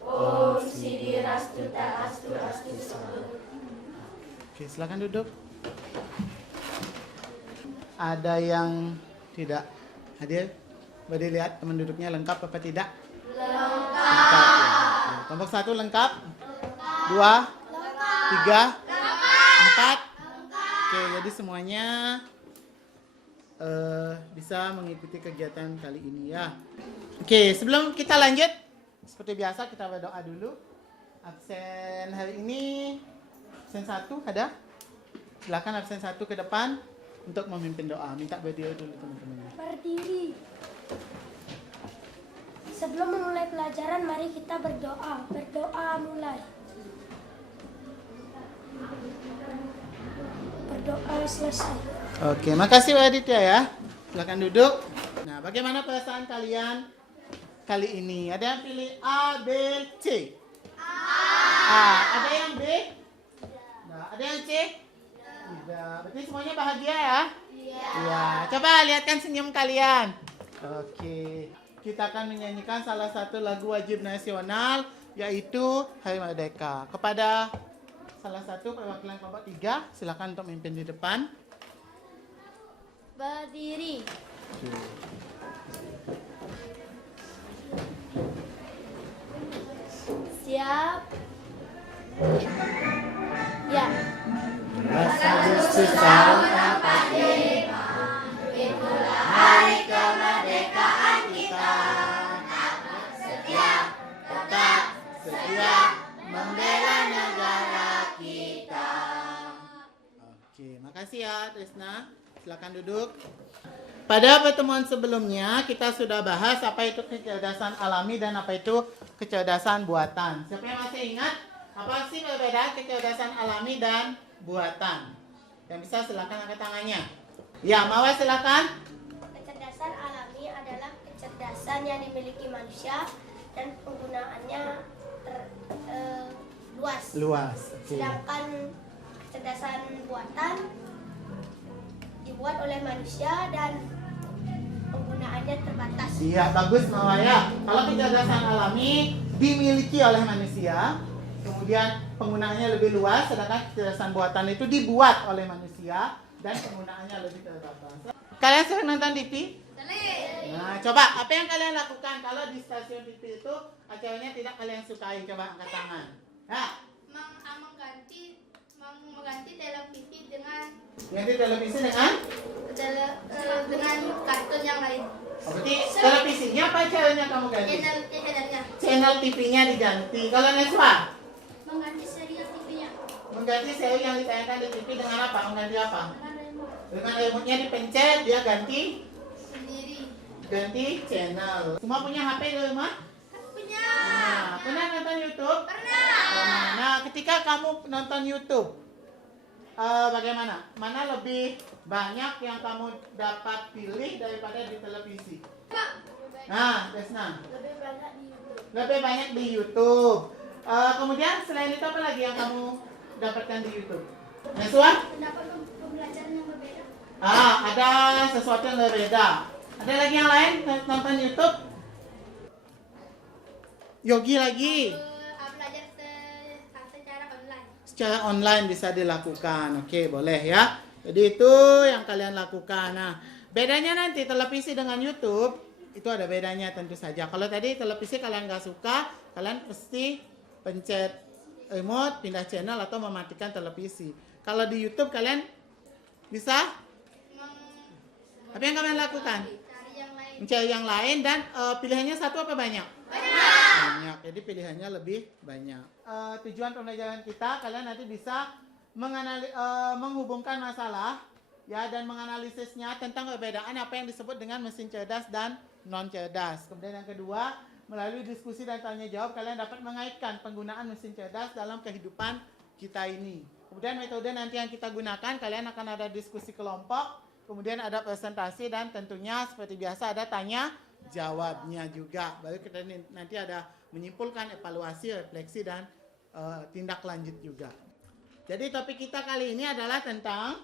Om Siddhirastuta Astu Astu Selalu. Oke, silakan duduk. Ada yang tidak hadir? Boleh lihat teman duduknya lengkap apa tidak? Lengkap. Ya. Kelompok 1 lengkap? 2? 3? 4? Oke, jadi semuanya bisa mengikuti kegiatan kali ini ya. Oke, sebelum kita lanjut, seperti biasa kita berdoa dulu. Absen hari ini, absen 1 ada? Silakan absen 1 ke depan untuk memimpin doa. Minta berdiri dulu teman-teman. Berdiri. Sebelum memulai pelajaran, mari kita berdoa. Berdoa mulai. Berdoa selesai. Oke, makasih Mbak Aditya ya. Silakan duduk. Nah, bagaimana perasaan kalian kali ini? Ada yang pilih A, B, C? A. Ada yang B? Nah, ada yang C? Tidak. Berarti semuanya bahagia ya? Iya. Coba lihatkan senyum kalian. Oke. Kita akan menyanyikan salah satu lagu wajib nasional, yaitu Hari Merdeka. Kepada salah satu perwakilan kelompok 3, silakan untuk memimpin di depan. Berdiri. Siap. Ya. 12 Agustus tahun 45, itulah hari kemerdekaan kita. Tetap setia membela negara kita. Oke, makasih ya Trisna. Silakan duduk. Pada pertemuan sebelumnya kita sudah bahas apa itu kecerdasan alami dan apa itu kecerdasan buatan. Siapa yang masih ingat apa sih perbedaan kecerdasan alami dan buatan? Yang bisa silakan angkat tangannya. Ya, Mawar silakan. Kecerdasan alami adalah kecerdasan yang dimiliki manusia dan penggunaannya luas. Luas. Oke. Sedangkan kecerdasan buatan dibuat oleh manusia dan penggunaannya terbatas. Iya, bagus Mawaya. Kalau kecerdasan alami dimiliki oleh manusia, kemudian penggunaannya lebih luas, sedangkan kecerdasan buatan itu dibuat oleh manusia dan penggunaannya lebih terbatas. Kalian sering nonton TV? Nah, coba apa yang kalian lakukan kalau di stasiun TV itu acaranya tidak kalian sukai? Coba angkat tangan. Ya. Mengganti televisi dengan Ganti televisi dengan? dengan kartun yang lain. Oh, berarti televisinya apa caranya kamu ganti? Channelnya. Channel TV-nya diganti. Kalau Neswa? Mengganti serial TV-nya. Mengganti seri yang ditayangkan di TV dengan apa? Mengganti apa? Dengan remote. Dengan remote-nya dipencet, dia ganti Sendiri. channel. Semua punya HP di rumah? Punya. Nah, pernah nonton YouTube? Pernah. Nah, ketika kamu nonton YouTube, bagaimana? Mana lebih banyak yang kamu dapat pilih daripada di televisi? Nah, Desna. Lebih banyak di YouTube. Lebih banyak di YouTube. Kemudian selain itu apa lagi yang kamu dapatkan di YouTube? Neswa? Mendapat pembelajaran yang berbeda. Ada sesuatu yang berbeda. Ada lagi yang lain nonton YouTube? Yogi lagi. Belajar secara online. Secara online bisa dilakukan. Oke, boleh ya. Jadi itu yang kalian lakukan. Nah, bedanya nanti televisi dengan YouTube itu ada bedanya tentu saja. Kalau tadi televisi kalian nggak suka, kalian pasti pencet remote, pindah channel atau mematikan televisi. Kalau di YouTube kalian bisa apa yang kalian lakukan? Mencari yang lain dan pilihannya satu apa banyak? Banyak. Jadi pilihannya lebih banyak. Tujuan pembelajaran kita, kalian nanti bisa menghubungkan masalah ya dan menganalisisnya tentang perbedaan apa yang disebut dengan mesin cerdas dan non cerdas. Kemudian yang kedua, melalui diskusi dan tanya jawab kalian dapat mengaitkan penggunaan mesin cerdas dalam kehidupan kita ini. Kemudian metode nanti yang kita gunakan, kalian akan ada diskusi kelompok, kemudian ada presentasi dan tentunya seperti biasa ada tanya jawabnya juga. Baru kita nanti ada menyimpulkan evaluasi, refleksi dan tindak lanjut juga. Jadi topik kita kali ini adalah tentang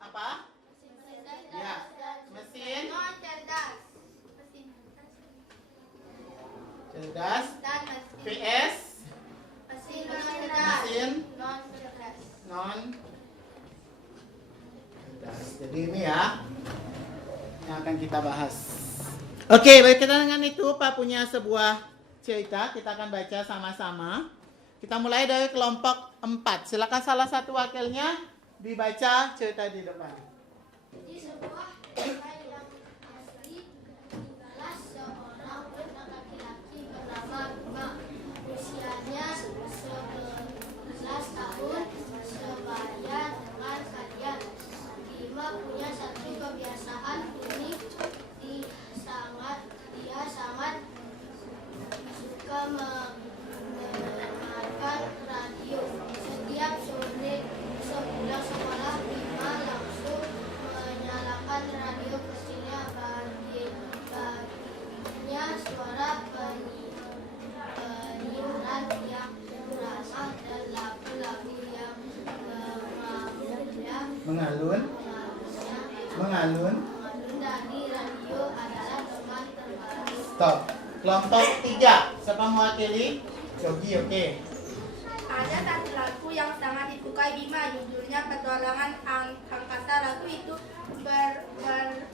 apa? Mesin cerdas. dan PS mesin cerdas. mesin Non cerdas. non cerdas. Jadi ini ya yang akan kita bahas. Oke, baik, kita dengan itu Pak punya sebuah cerita, kita akan baca sama-sama. Kita mulai dari kelompok 4. Silakan salah satu wakilnya dibaca cerita di depan. Di sebuah desa yang asli tinggallah seorang anak laki-laki bernama Bima. Usianya 11 tahun, sebaya dengan kalian. Bima punya satu kebiasaan unik. Dia sangat suka mendengarkan radio. Setiap sore sepulang sekolah, Bima langsung menyalakan radio kecilnya. Baginya suara peniuran yang ramah dan lagu-lagu yang Mengalun. dari radio adalah teman terbaik. Stop. Kelompok 3. Siapa mewakili? Jogi, oke. Ada satu lagu yang sangat disukai Bima, judulnya Petualangan Angkasa. Lagu itu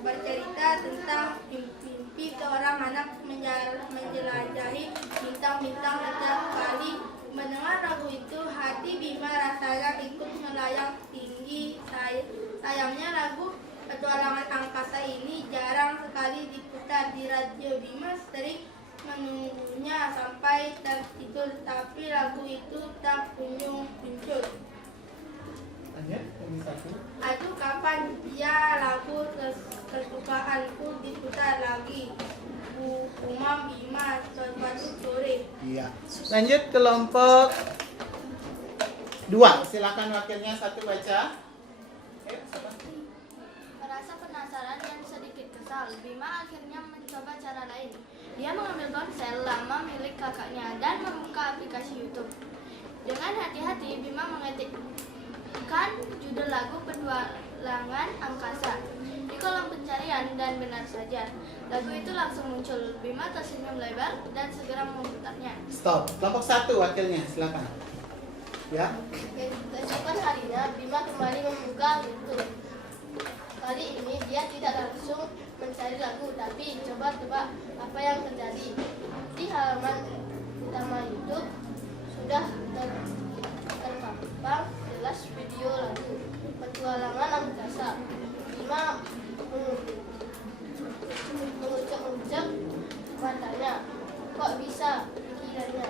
bercerita tentang mimpi seorang anak menjelajahi bintang-bintang. Setiap kali mendengar lagu itu, hati Bima rasanya ikut melayang tinggi. Sayangnya lagu Petualangan Angkasa ini jarang sekali diputar di radio. Bima sering menunggunya sampai tertidur, tapi lagu itu tak kunjung muncul. Lanjut, ini satu. Aduh, kapan ya lagu kesukaanku diputar lagi? Umam Bima suatu sore. Iya. Lanjut kelompok 2. Silakan wakilnya satu baca. Merasa penasaran dan sedikit kesal, Bima akhirnya mencoba cara lain. Dia mengambil ponsel lama milik kakaknya dan membuka aplikasi YouTube. Dengan hati-hati, Bima mengetikkan judul lagu Petualangan Angkasa di kolom pencarian dan benar saja, lagu itu langsung muncul. Bima tersenyum lebar dan segera memutarnya. Stop. Kelompok 1 wakilnya, silakan. Ya. Keesokan harinya, Bima kembali membuka YouTube. Kali ini dia tidak langsung mencari lagu, tapi coba tebak apa yang terjadi. Di halaman utama YouTube sudah terpampang jelas video lagu Petualangan Angkasa. Bima mengucap matanya. Kok bisa? Pikirannya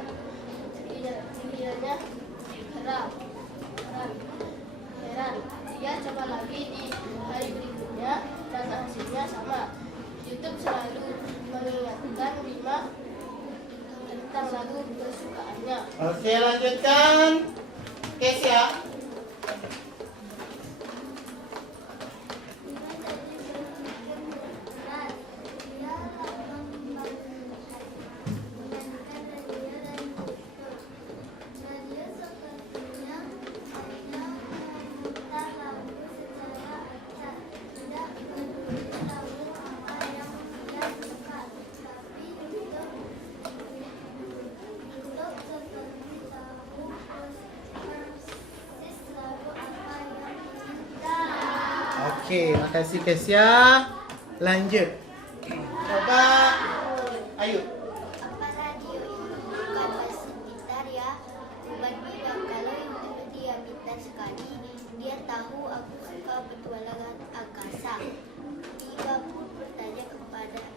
heran. Dia coba lagi di hari berikutnya dan hasilnya sama. YouTube selalu mengingatkan Bima tentang lagu kesukaannya. Oke, lanjutkan. Kesia. Oke, makasih Kesia. Lanjut. Coba ayo. Apa radio ini bukan bahasa gitar ya? Tiba-tiba kalau dia pintar sekali, dia tahu aku suka petualangan angkasa. Dia pun bertanya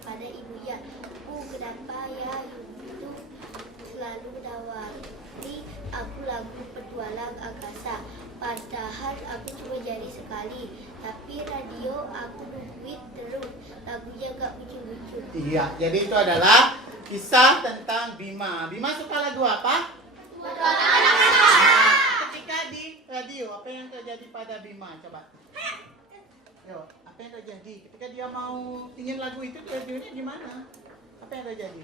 pada ibunya, kenapa ya itu selalu menawari aku lagu petualang angkasa? Padahal aku cuma jadi sekali, tapi radio aku nungguin terus, lagunya gak muncul-muncul. Iya, jadi itu adalah kisah tentang Bima. Bima suka lagu apa? Ketika di radio, apa yang terjadi pada Bima? Coba. Yo, apa yang terjadi? Ketika dia mau ingin lagu itu di radionya gimana? Apa yang terjadi?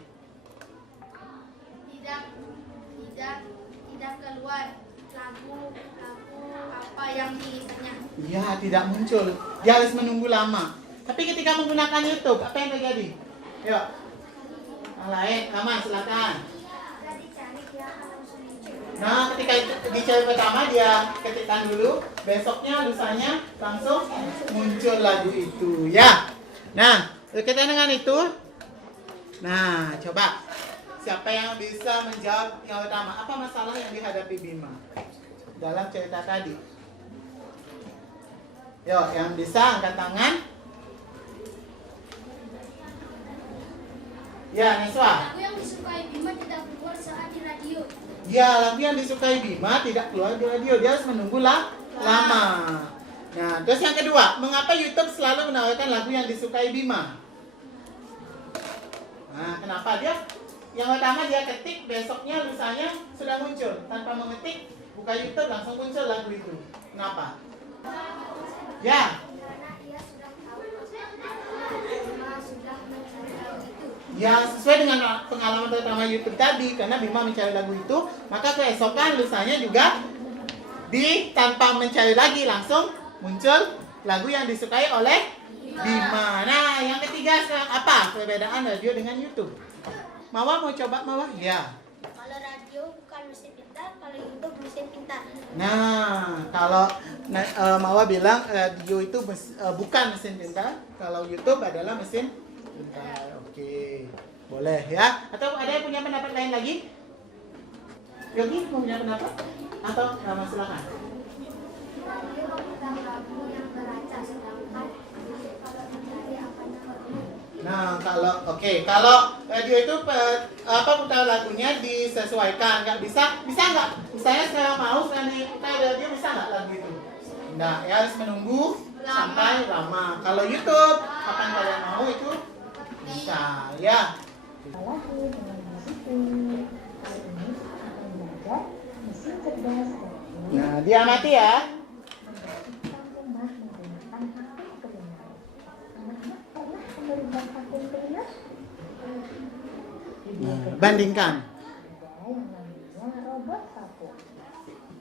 Tidak keluar lagu apa yang diinginkannya. Iya, tidak muncul. Dia harus menunggu lama. Tapi ketika menggunakan YouTube, apa yang terjadi? Yuk. Yang lain, Aman silakan. Nah, ketika dicari pertama dia ketikkan dulu, besoknya lusanya langsung muncul lagu itu ya. Nah, berkaitan dengan itu, nah coba siapa yang bisa menjawab yang pertama? Apa masalah yang dihadapi Bima dalam cerita tadi? Yo, yang bisa angkat tangan. Ya, Niswa. Lagu yang disukai Bima tidak keluar saat di radio. Ya, lagu yang disukai Bima tidak keluar di radio. Dia harus menunggu lama. Nah, terus yang kedua, mengapa YouTube selalu menawarkan lagu yang disukai Bima? Nah, kenapa dia? Yang pertama dia ketik, besoknya lusanya sudah muncul. Tanpa mengetik, buka YouTube langsung muncul lagu itu. Kenapa? Ya. Karena dia sudah tahu Bima sudah mencari lagu itu. Ya, sesuai dengan pengalaman pertama YouTube tadi, karena Bima mencari lagu itu, maka keesokan lusanya juga tanpa mencari lagi langsung muncul lagu yang disukai oleh Bima. Nah, yang ketiga sekarang apa perbedaan radio dengan YouTube? Mawar mau coba Mawar? Ya. Kalau radio bukan mesin pintar, kalau YouTube mesin pintar. Nah, kalau Mawar bilang radio itu bukan mesin pintar, kalau YouTube adalah mesin pintar. Oke, boleh ya. Atau ada yang punya pendapat lain lagi? Yogi mau punya pendapat? Atau silakan. Radio memutar lagu yang terancam, sedangkan kalau mencari akan Nah, kalau radio itu putar lagunya disesuaikan, nggak bisa nggak? Misalnya saya mau putar radio bisa nggak lagu itu? Nggak, ya harus menunggu sampai lama. Kalau YouTube, kapan kalian mau itu bisa, ya. Awali dengan disitu. Kali ini akan belajar mesin cerdas radio Nah, diamati ya. membersihkan rumah menggunakan vakum cleaner. Anak-anak pernah memberikan vakum cleaner? Nah, bandingkan. Ada yang namanya robot vakum.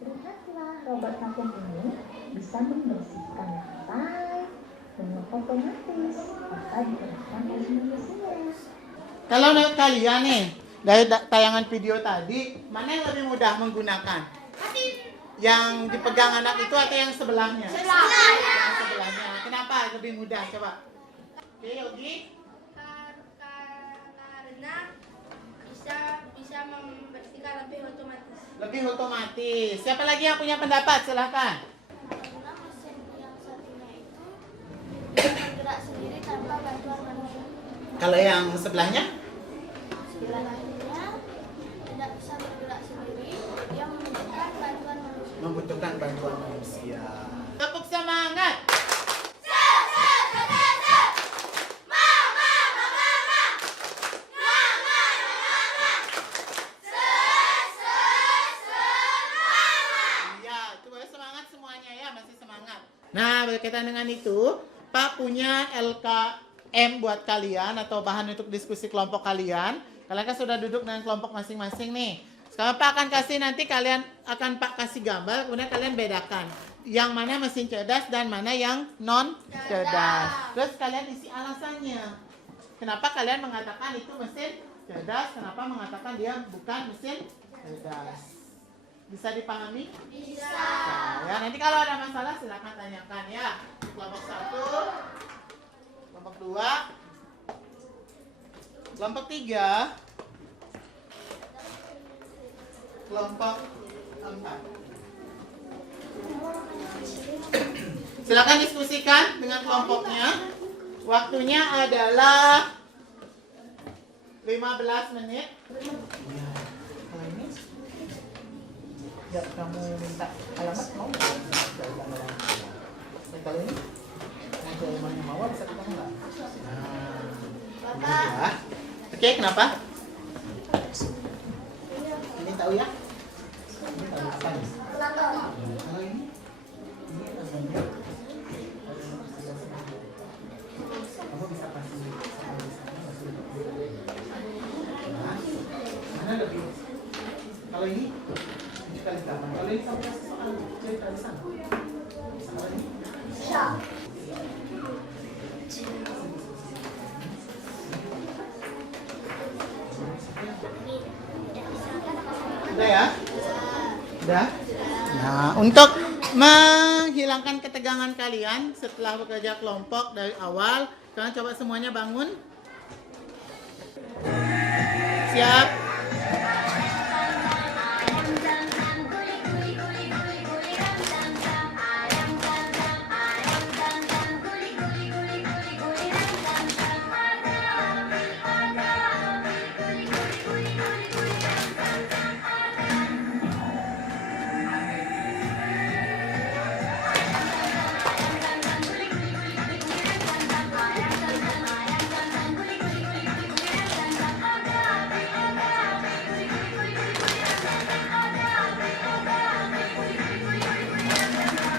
Lihatlah robot vakum ini bisa membersihkan lantai dengan otomatis tanpa digerakkan oleh manusia. Kalau menurut kalian nih, dari tayangan video tadi, mana yang lebih mudah menggunakan? Yang dipegang anak itu atau yang sebelahnya? Yang sebelahnya. Kenapa lebih mudah? Coba. Oke, Yogi. Karena bisa membersihkan lebih otomatis. Lebih otomatis. Siapa lagi yang punya pendapat? Silahkan. Karena mesin yang satunya itu bisa bergerak sendiri tanpa bantuan manusia. Kalau yang sebelahnya? Sebelahnya tidak bisa bergerak sendiri, dia membutuhkan bantuan manusia. Tepuk semangat. Nah, berkaitan dengan itu, Pak punya LKM buat kalian atau bahan untuk diskusi kelompok kalian. Kalian kan sudah duduk dengan kelompok masing-masing nih. Sekarang Pak akan kasih nanti kalian akan Pak kasih gambar, kemudian kalian bedakan yang mana mesin cerdas dan mana yang non cerdas. Terus kalian isi alasannya. Kenapa kalian mengatakan itu mesin cerdas? Kenapa mengatakan dia bukan mesin cerdas? Bisa dipahami? Bisa. Ya, nanti kalau ada masalah silakan tanyakan ya. Kelompok 1, kelompok 2, kelompok 3, kelompok 4. Silakan diskusikan dengan kelompoknya. Waktunya adalah 15 menit. Ya, kalau ini ya, kamu minta alamat mau nggak? Kalau ini nanti rumahnya Mawar bisa ketemu nggak? Nah, ya. Oke, kenapa? Ini tahu ya? Ini tahu apa nih? Kalau ini namanya kamu bisa kasih sama di sana masih lebih. Nah, mana lebih? Kalau ini kali kapan? Kalau ini kamu kasih soal cerita di sana. Kalau ini? Bisa. Udah ya? Udah? Nah, untuk menghilangkan ketegangan kalian setelah bekerja kelompok dari awal, kalian coba semuanya bangun. Siap?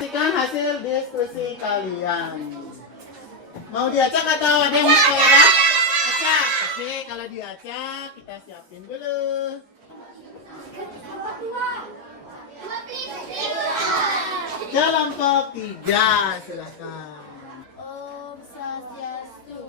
Pastikan hasil diskusi kalian. Mau diacak atau ada yang mau sekolah? Acak. Oke, kalau diacak kita siapin dulu. Kelompok 3, silakan. Om Swastiastu.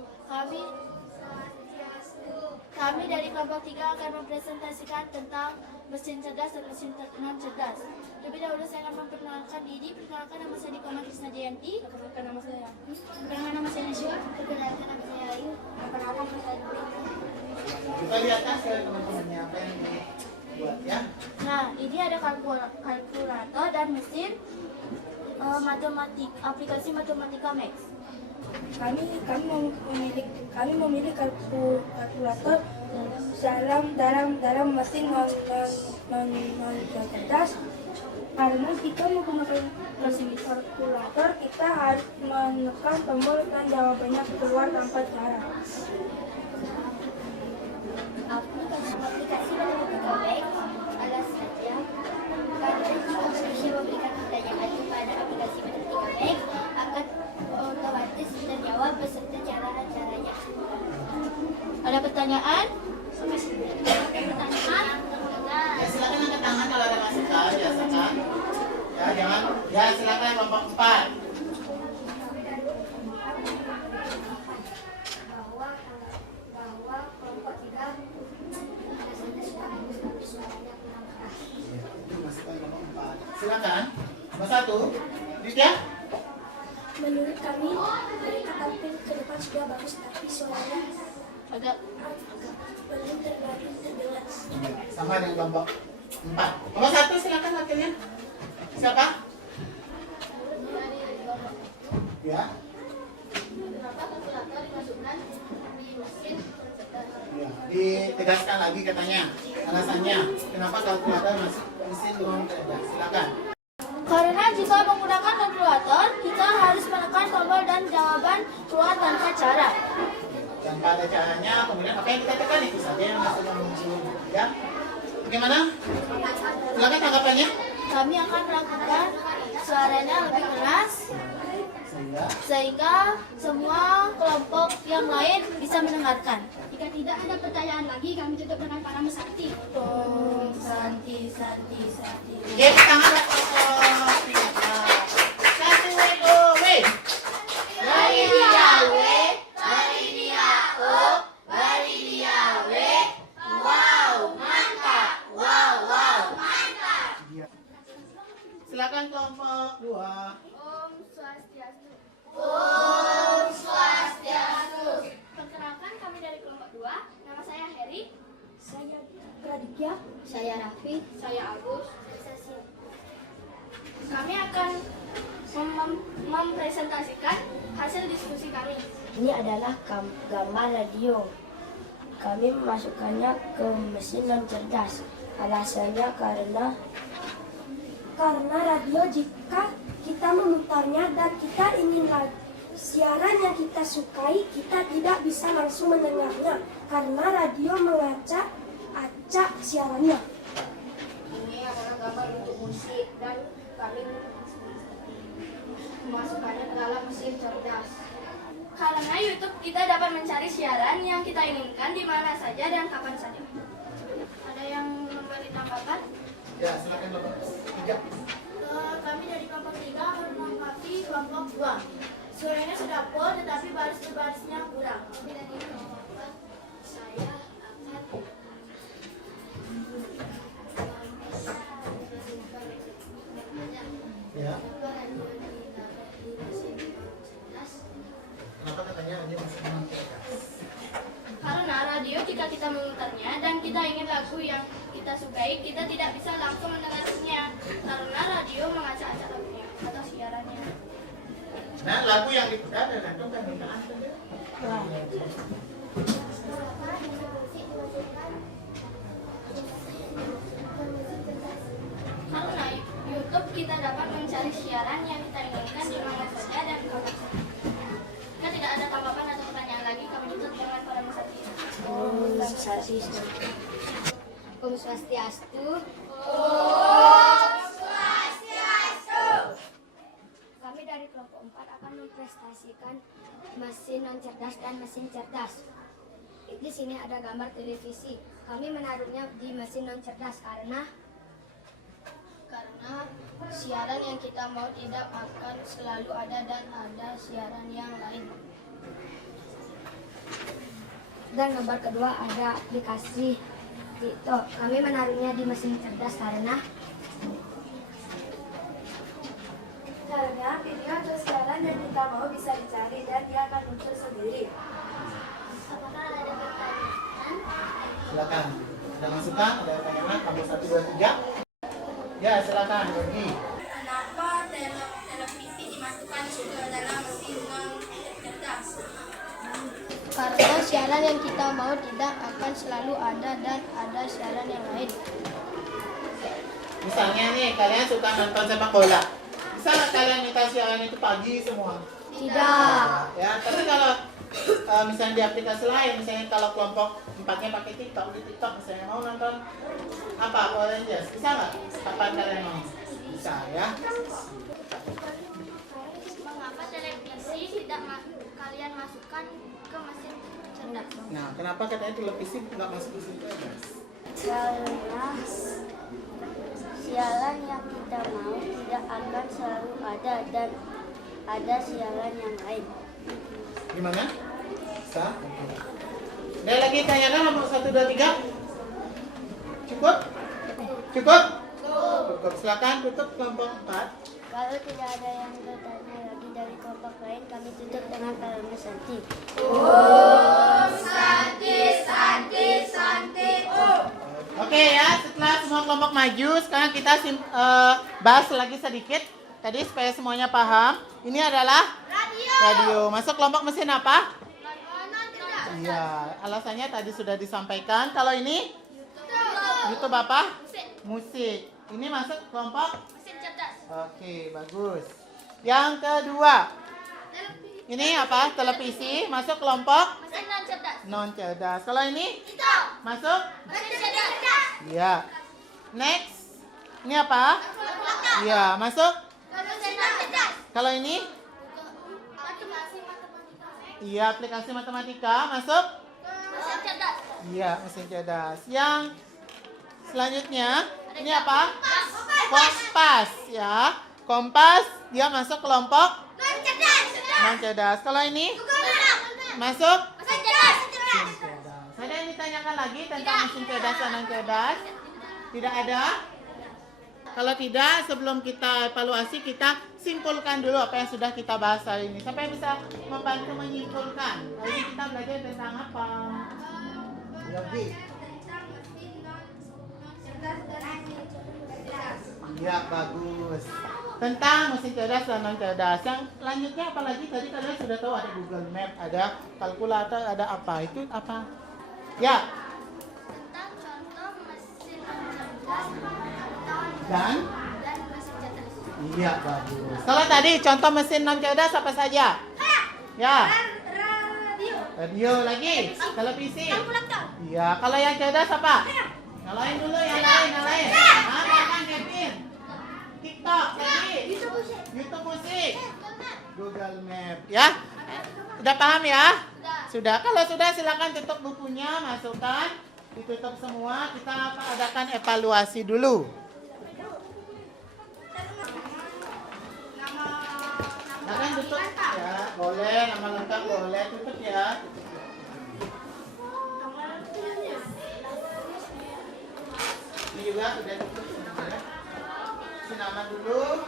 Kami dari kelompok 3 akan mempresentasikan tentang mesin cerdas dan mesin non cerdas. Lebih dahulu saya akan memperkenalkan diri. Perkenalkan, nama saya Dikoma Krisna Jayanti. Perkenalkan nama saya. Perkenalkan nama saya Najwa. Perkenalkan nama saya Ayu. Perkenalkan nama saya Dwi. Kita di atas ya teman-temannya apa yang dibuat ya. Nah, ini ada kalkulator dan mesin aplikasi matematika Max. Kami memilih kalkulator dalam mesin non cerdas. Karena jika menggunakan mesin kalkulator, kita harus menekan tombol dan jawabannya keluar tanpa cara. Aplikasi matematika Max alas saja karena jika manusia memberikan pertanyaan kepada aplikasi matematika Max akan otomatis terjawab beserta cara-caranya. Ada pertanyaan? Ya, silakan angkat tangan kalau ada masukan, biasakan. Ya, jangan. Ya, silakan kelompok 4. Bahwa kelompok 3 Masukan kelompok 4. Silakan. Nomor 1. Ditya. menurut kami mereka tampil ke depan sudah bagus tapi suaranya Agak belum terdengar. Sama dengan kelompok 4. Nomor 1 silakan wakilnya. Siapa? Ya. kenapa kalkulator dimasukkan di mesin cerdas? Ya, ditegaskan lagi katanya alasannya kenapa kalkulator masuk mesin non cerdas. Silakan. Karena jika menggunakan kalkulator, kita harus menekan tombol dan jawaban keluar tanpa cara. Tanpa ada caranya, kemudian apa yang kita tekan itu saja yang masuk muncul. Ya. Bagaimana? Silakan tanggapannya. Kami akan melakukan suaranya lebih keras sehingga semua kelompok yang lain bisa mendengarkan. Jika tidak ada pertanyaan lagi, kami tutup dengan para mesakti. Om Santi Santi Santi. Oke, tangan kelompok 3. 1 2 weh. Dari dia we, dari dia o, dari dia we. Wow, mantap. Wow, mantap. Silakan kelompok 2. Om Swastiastu. Om Swastiastu. Perkenalkan, kami dari kelompok 2. Nama saya Heri. Saya Praditya. Saya Raffi. Saya Agus. Saya Sia. Kami akan mempresentasikan hasil diskusi kami. Ini adalah gambar radio. Kami memasukkannya ke mesin non cerdas. Alasannya karena radio jika kita memutarnya dan kita ingin siaran yang kita sukai, kita tidak bisa langsung mendengarnya karena radio mengacak siarannya. Ini adalah gambar untuk musik dan kami memasukkannya ke dalam mesin cerdas. Karena YouTube kita dapat mencari siaran yang kita inginkan di mana saja dan kapan saja. Ada yang memberi tanggapan? Ya, silakan kelompok 3. Kami dari kelompok 3 melengkapi kelompok 2. Suaranya sudah full tetapi baris-barisnya kurang. Kami dari kelompok 4, saya akan yang kita sukai, kita tidak bisa langsung mendengarnya karena radio mengacak-acak lagunya atau siarannya. Nah, lagu yang diputar tergantung permintaan saja. Karena YouTube kita dapat mencari siaran yang kita inginkan di mana saja dan kapan saja. Jika tidak ada tanggapan atau pertanyaan lagi, kami tutup dengan para musafir. Om Swastiastu. Kami dari kelompok 4 akan memprestasikan mesin non cerdas dan mesin cerdas. Di sini ada gambar televisi. Kami menaruhnya di mesin non cerdas karena siaran yang kita mau tidak akan selalu ada dan ada siaran yang lain. Dan gambar kedua ada aplikasi TikTok. Kami menaruhnya di mesin cerdas karena video atau siaran yang kita mau bisa dicari dan dia akan muncul sendiri. Apakah ada pertanyaan? Silakan. Ada masukan? Ada pertanyaan? Kamu 1, 2, 3. Ya, silakan. Yogi. Kenapa televisi dimasukkan ke dalam mesin non cerdas? Karena siaran yang kita mau tidak akan selalu ada dan ada siaran yang lain. Misalnya nih, kalian suka nonton sepak bola. Bisa nggak kalian minta siaran itu pagi semua? tidak. Ya, tapi kalau misalnya di aplikasi lain, misalnya kalau kelompok 4-nya pakai TikTok, di TikTok misalnya mau nonton apa, Power Rangers, bisa nggak? Kapan kalian mau? Bisa ya. Mengapa televisi tidak kalian masukkan ke mesin cerdas? Nah, kenapa katanya televisi nggak masuk di situ ya, guys? Karena siaran yang kita mau tidak akan selalu ada dan ada siaran yang lain. Gimana? Bisa? Oke. Ada lagi tanyakan nomor 1, 2, 3? Cukup? Cukup? Cukup. Silakan tutup kelompok 4. Kalau tidak ada yang bertanya lagi dari kelompok lain, kami tutup dengan kalimat Santi. Oke ya, setelah semua kelompok maju, sekarang kita bahas lagi sedikit. Tadi supaya semuanya paham. Ini adalah radio. Masuk kelompok mesin apa? Iya, alasannya tadi sudah disampaikan. Kalau ini YouTube apa? Musik. Ini masuk kelompok Mesin cerdas. Oke, bagus. Yang kedua, ini apa? Televisi. Masuk kelompok Mesin non cerdas. non cerdas. Kalau ini masuk? Mesin cerdas. Iya. Next, ini apa? Iya, masuk? Mesin non cerdas. Kalau ini? Aplikasi matematika. Iya, aplikasi matematika. Masuk? Mesin cerdas. Iya, mesin cerdas. Yang selanjutnya, ini apa? Kompas ya. Kompas, dia masuk kelompok Non cerdas. non cerdas. Kalau ini? Masuk? Mesin cerdas. Mesin cerdas. Ada yang ditanyakan lagi tentang mesin cerdas dan non cerdas? Tidak ada? Kalau tidak, sebelum kita evaluasi, kita simpulkan dulu apa yang sudah kita bahas hari ini. Sampai bisa membantu menyimpulkan. Hari ini kita belajar tentang apa? Yogi. Iya, bagus. Tentang mesin cerdas dan non cerdas. Yang selanjutnya apa lagi? Tadi kalian sudah tahu ada Google Map, ada kalkulator, ada apa? Itu apa? Ya. Tentang contoh mesin non cerdas Dan? dan mesin cerdas. Iya, bagus. Kalau tadi contoh mesin non cerdas apa saja? Ya. Radio lagi. Televisi. Iya. Kalau yang cerdas apa? Nyalain dulu, yang lain. Makan Kevin. TikTok lagi. YouTube musik. Google Map. Ya. Udah paham ya? Sudah. Kalau sudah silakan tutup bukunya, masukkan. Ditutup semua. Kita adakan evaluasi dulu. Silakan tutup ya. Boleh, nama lengkap boleh. Tutup ya. Ini juga sudah tutup semuanya. Isi nama dulu.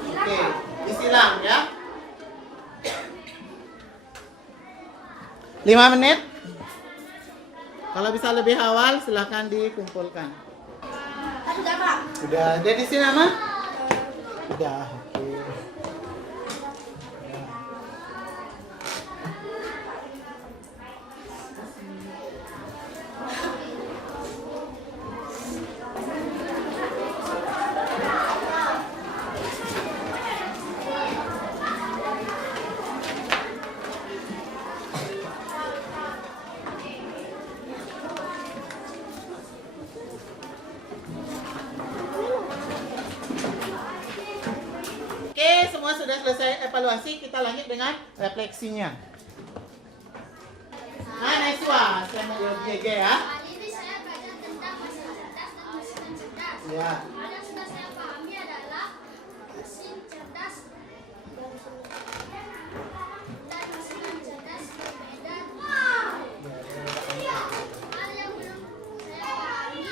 Oke, disilang ya. 5 menit. Kalau bisa lebih awal, silahkan dikumpulkan. Sudah Pak. Udah ada di sini nama? Udah, oke. Oke, semua sudah selesai evaluasi, kita lanjut dengan refleksinya. Nah, Neswa, saya mau GG ya. Kali ini saya belajar tentang mesin cerdas dan mesin cerdas. Ya. Hal yang sudah saya pahami adalah mesin cerdas dan mesin cerdas berbeda. Hal yang belum saya pahami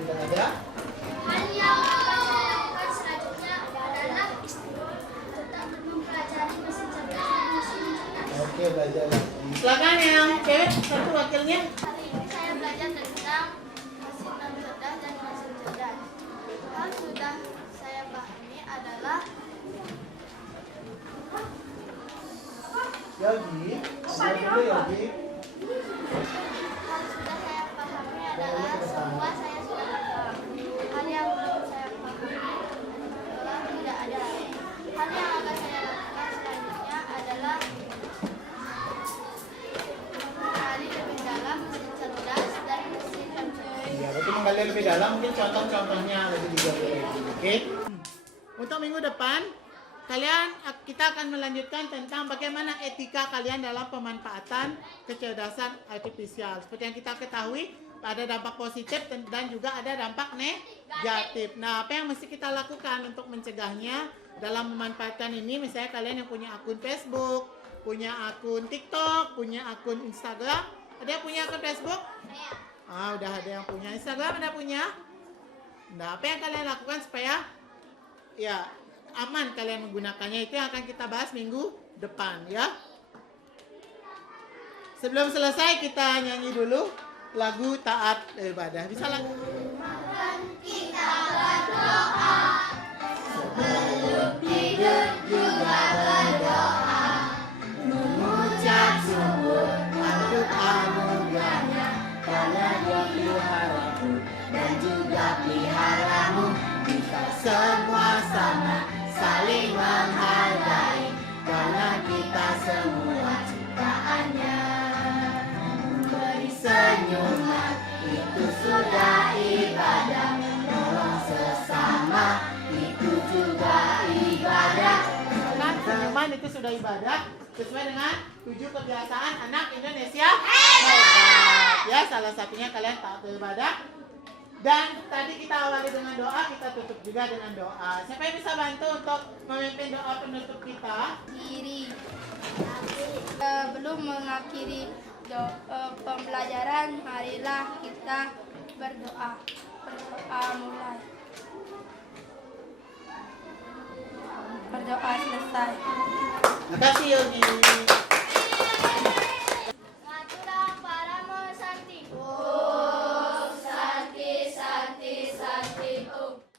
Tidak ada. hal yang akan saya lakukan selanjutnya adalah tetap mempelajari mesin cerdas dan mesin cerdas. Oke, belajar. Silakan yang cewek satu wakilnya. Hari ini saya belajar tentang mesin cerdas dan mesin cerdas. Hal sudah saya pahami adalah Yogi, dulu Yogi. hal sudah saya pahami adalah semua saya sudah paham. Hal yang belum saya pahami adalah tidak ada. Hal yang akan saya lakukan selanjutnya adalah mengenali lebih dalam mesin cerdas dan mesin cerdas. Ya, berarti menggali lebih dalam mungkin contoh-contohnya lebih digali lagi. Oke. Untuk minggu depan kita akan melanjutkan tentang bagaimana etika kalian dalam pemanfaatan kecerdasan artifisial. Seperti yang kita ketahui, ada dampak positif dan juga ada dampak negatif. Nah, apa yang mesti kita lakukan untuk mencegahnya dalam memanfaatkan ini? Misalnya kalian yang punya akun Facebook, punya akun TikTok, punya akun Instagram. Ada yang punya akun Facebook? Udah ada yang punya. Instagram ada punya? Nah, apa yang kalian lakukan supaya ya aman kalian menggunakannya, itu yang akan kita bahas minggu depan ya. Sebelum selesai kita nyanyi dulu lagu Taat Ibadah. Bisa lagu? Kita berdoa sebelum tidur juga berdoa, Mengucap syukur untuk anugerahnya, karena Dia peliharaku dan juga peliharamu. Kita semua sama saling menghargai, karena kita semua ciptaannya. Memberi senyuman itu sudah ibadah, menolong sesama itu juga ibadah. Karena senyuman itu sudah ibadah sesuai dengan 7 kebiasaan anak Indonesia hebat. Ya, salah satunya kalian taat beribadah. Dan tadi kita awali dengan doa, kita tutup juga dengan doa. Siapa yang bisa bantu untuk memimpin doa penutup kita? Diri. Belum mengakhiri pembelajaran, marilah kita berdoa. Berdoa mulai. Berdoa selesai. Terima kasih Yogi.